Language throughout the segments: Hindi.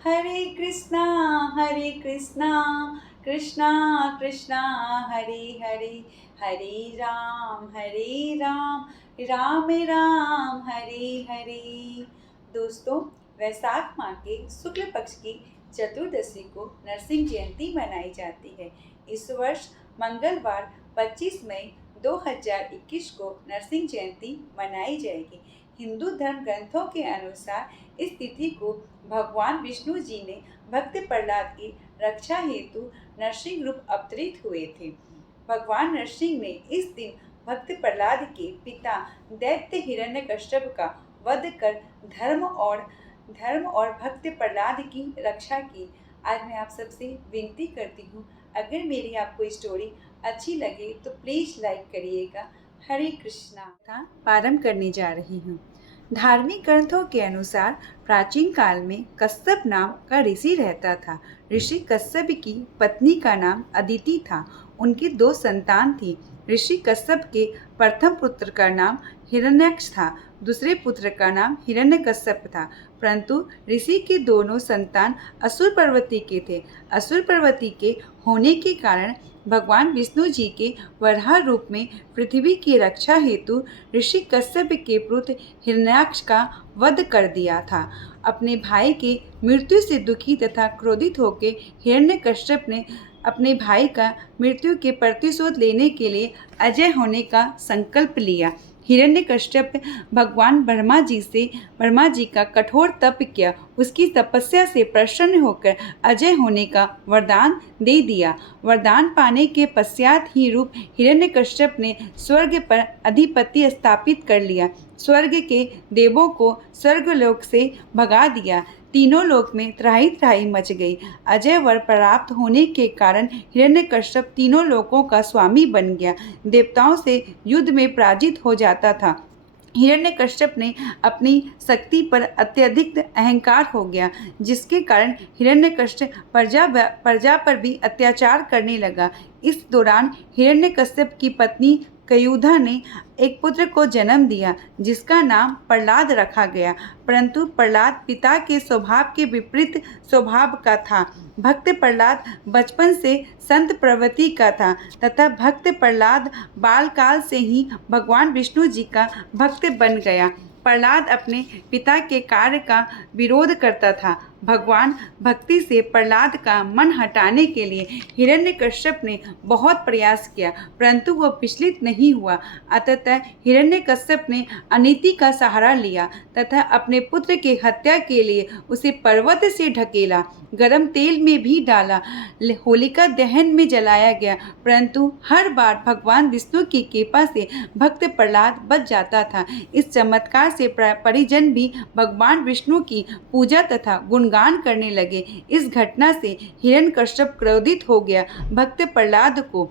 हरे कृष्णा कृष्णा कृष्णा हरे हरे, हरे राम राम राम हरे हरे। दोस्तों, वैशाख माह के शुक्ल पक्ष की चतुर्दशी को नरसिंह जयंती मनाई जाती है। इस वर्ष मंगलवार 25 मई 2021 को नरसिंह जयंती मनाई जाएगी। हिंदू धर्म ग्रंथों के अनुसार इस तिथि को भगवान विष्णु जी ने भक्त प्रहलाद की रक्षा हेतु नरसिंह रूप अवतरित हुए थे। भगवान नरसिंह ने इस दिन भक्त प्रहलाद के पिता दैत्य हिरण्यकश्यप का वध कर धर्म और भक्त प्रहलाद की रक्षा की। आज मैं आप सबसे विनती करती हूँ, अगर मेरी आपको स्टोरी अच्छी लगे तो प्लीज लाइक करिएगा। हरे कृष्णा का प्रारंभ करने जा रही हूँ। धार्मिक ग्रंथों के अनुसार प्राचीन काल में कश्यप नाम का ऋषि रहता था। ऋषि कश्यप की पत्नी का नाम अदिति था। उनकी 2 संतान थी। ऋषि कश्यप के प्रथम पुत्र का नाम हिरण्याक्ष था, दूसरे पुत्र का नाम हिरण्यकश्यप था। परंतु ऋषि के दोनों संतान असुर प्रवृत्ति के थे। असुर प्रवृत्ति के होने के कारण भगवान विष्णु जी के वराह रूप में पृथ्वी की रक्षा हेतु ऋषि कश्यप के पुत्र हिरण्याक्ष का वध कर दिया था। अपने भाई के मृत्यु से दुखी तथा क्रोधित होकर हिरण्यकश्यप ने अपने भाई का मृत्यु के प्रतिशोध लेने के लिए अजय होने का संकल्प लिया। हिरण्यकश्यप भगवान ब्रह्मा जी का कठोर तप किया। उसकी तपस्या से प्रसन्न होकर अजय होने का वरदान दे दिया। वरदान पाने के पश्चात ही रूप हिरण्यकश्यप ने स्वर्ग पर अधिपत्य स्थापित कर लिया। स्वर्ग के देवों को स्वर्गलोक से भगा दिया। तीनों लोक में त्राही त्राही मच गई। अजय वर प्राप्त होने के कारण हिरण्यकश्यप तीनों लोकों का स्वामी बन गया। देवताओं से युद्ध में पराजित हो जाता था। हिरण्यकश्यप ने अपनी शक्ति पर अत्यधिक अहंकार हो गया, जिसके कारण हिरण्यकश्यप प्रजा पर भी अत्याचार करने लगा। इस दौरान हिरण्यकश्यप की पत्नी कयुधा ने एक पुत्र को जन्म दिया, जिसका नाम प्रहलाद रखा गया। परंतु प्रहलाद पिता के स्वभाव के विपरीत स्वभाव का था। भक्त प्रहलाद बचपन से संत प्रवृत्ति का था तथा भक्त प्रहलाद बालकाल से ही भगवान विष्णु जी का भक्त बन गया। प्रहलाद अपने पिता के कार्य का विरोध करता था। भगवान भक्ति से प्रहलाद का मन हटाने के लिए हिरण्यकश्यप ने बहुत प्रयास किया, परंतु वह विचलित नहीं हुआ। अतः हिरण्यकश्यप ने अनीति का सहारा लिया तथा अपने पुत्र की हत्या के लिए उसे पर्वत से ढकेला, गरम तेल में भी डाला, होलिका दहन में जलाया गया। परंतु हर बार भगवान विष्णु की कृपा से भक्त प्रहलाद बच जाता था। इस चमत्कार से परिजन भी भगवान विष्णु की पूजा तथा गुणगान करने लगे। इस घटना से हिरण्यकश्यप क्रोधित हो गया। भक्त प्रहलाद को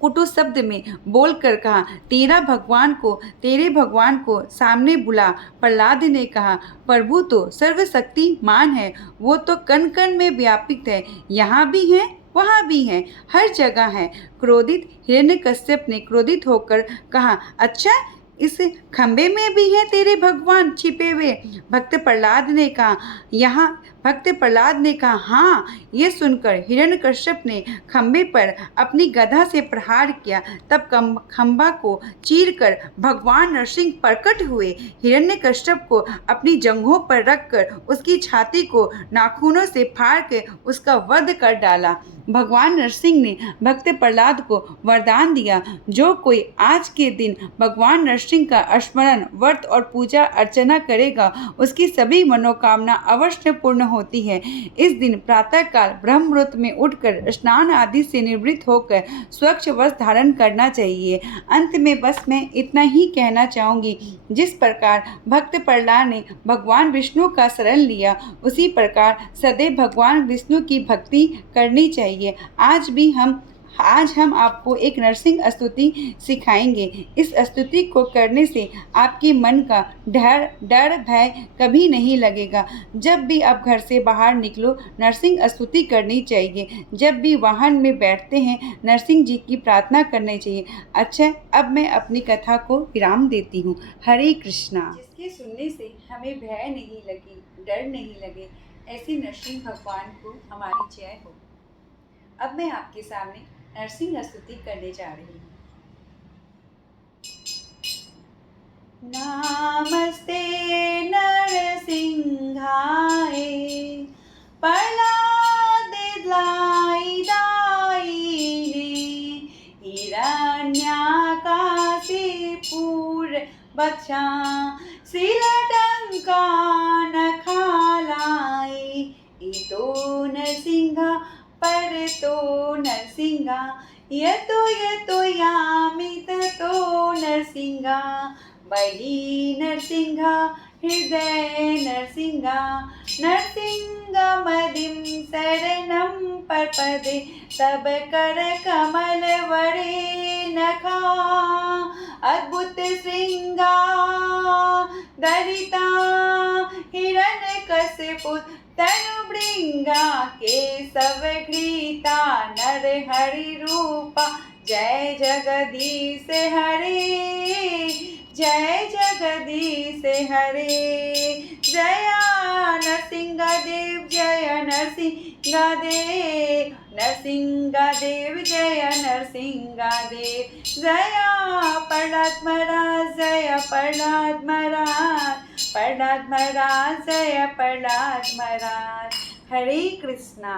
कुटु शब्द में बोलकर कहा, तेरे भगवान को सामने बुला। प्रहलाद ने कहा, प्रभु तो सर्वशक्तिमान है, वो तो कण कण में व्यापित है, यहाँ भी है वहाँ भी है, हर जगह है। क्रोधित हिरण्यकश्यप ने क्रोधित होकर कहा, अच्छा इस खंबे में भी है तेरे भगवान छिपे हुए? भक्त प्रहलाद ने कहा हाँ। ये सुनकर हिरण्यकश्यप ने खंबे पर अपनी गदा से प्रहार किया। तब खंबा को चीरकर भगवान नरसिंह प्रकट हुए। हिरण्यकश्यप को अपनी जंघों पर रखकर उसकी छाती को नाखूनों से फाड़ के उसका वध कर डाला। भगवान नरसिंह ने भक्त प्रहलाद को वरदान दिया, जो कोई आज के दिन भगवान नरसिंह का स्मरण, व्रत और पूजा अर्चना करेगा, उसकी सभी मनोकामना अवश्य पूर्ण होती है। इस दिन प्रातःकाल ब्रह्म मुहूर्त में उठकर स्नान आदि से निवृत्त होकर स्वच्छ वस्त्र धारण करना चाहिए। अंत में बस मैं इतना ही कहना चाहूँगी, जिस प्रकार भक्त प्रहलाद ने भगवान विष्णु का शरण लिया, उसी प्रकार सदैव भगवान विष्णु की भक्ति करनी चाहिए। आज हम आपको एक नरसिंह स्तुति सिखाएंगे। इस स्तुति को करने से आपके मन का डर भय कभी नहीं लगेगा। जब भी आप घर से बाहर निकलो, नरसिंह स्तुति करनी चाहिए। जब भी वाहन में बैठते हैं, नरसिंह जी की प्रार्थना करनी चाहिए। अच्छा, अब मैं अपनी कथा को विराम देती हूँ। हरे कृष्णा। जिसके सुनने से हमें भय नहीं लगे, डर नहीं लगे, ऐसे नरसिंह भगवान को हमारी जय हो। अब मैं आपके सामने नरसिंह स्तुति करने जा रही हूँ। नमस्ते नरसिंहाय प्रह्लादिलाई दायिने हिरण्याकाशिपुर बक्षा शिलटङ्कानखालाई इतो नरसिंहा परतो नरसिंहा यतो यतो यामि ततो नरसिंहा बहि नरसिंहा हृदय नरसिंहा नरसिंहमदिं शरणं प्रपदे तब कर कमल वरे नखा अद्भुत श्रृंगा दरिता हिरण्यकशिपु तनुभृंगा केशव घृता नर हरि रूपा जय जगदीश हरे जय जगदीश हरे। जया नरसिंहदेव जय नरसिंहदेव नरसिंहदेव जय नरसिंहदेव जया प्रह्लाद महाराज जय प्रह्लाद महाराज प्रह्लाद महाराज जय प्रह्लाद महाराज। हरे कृष्णा।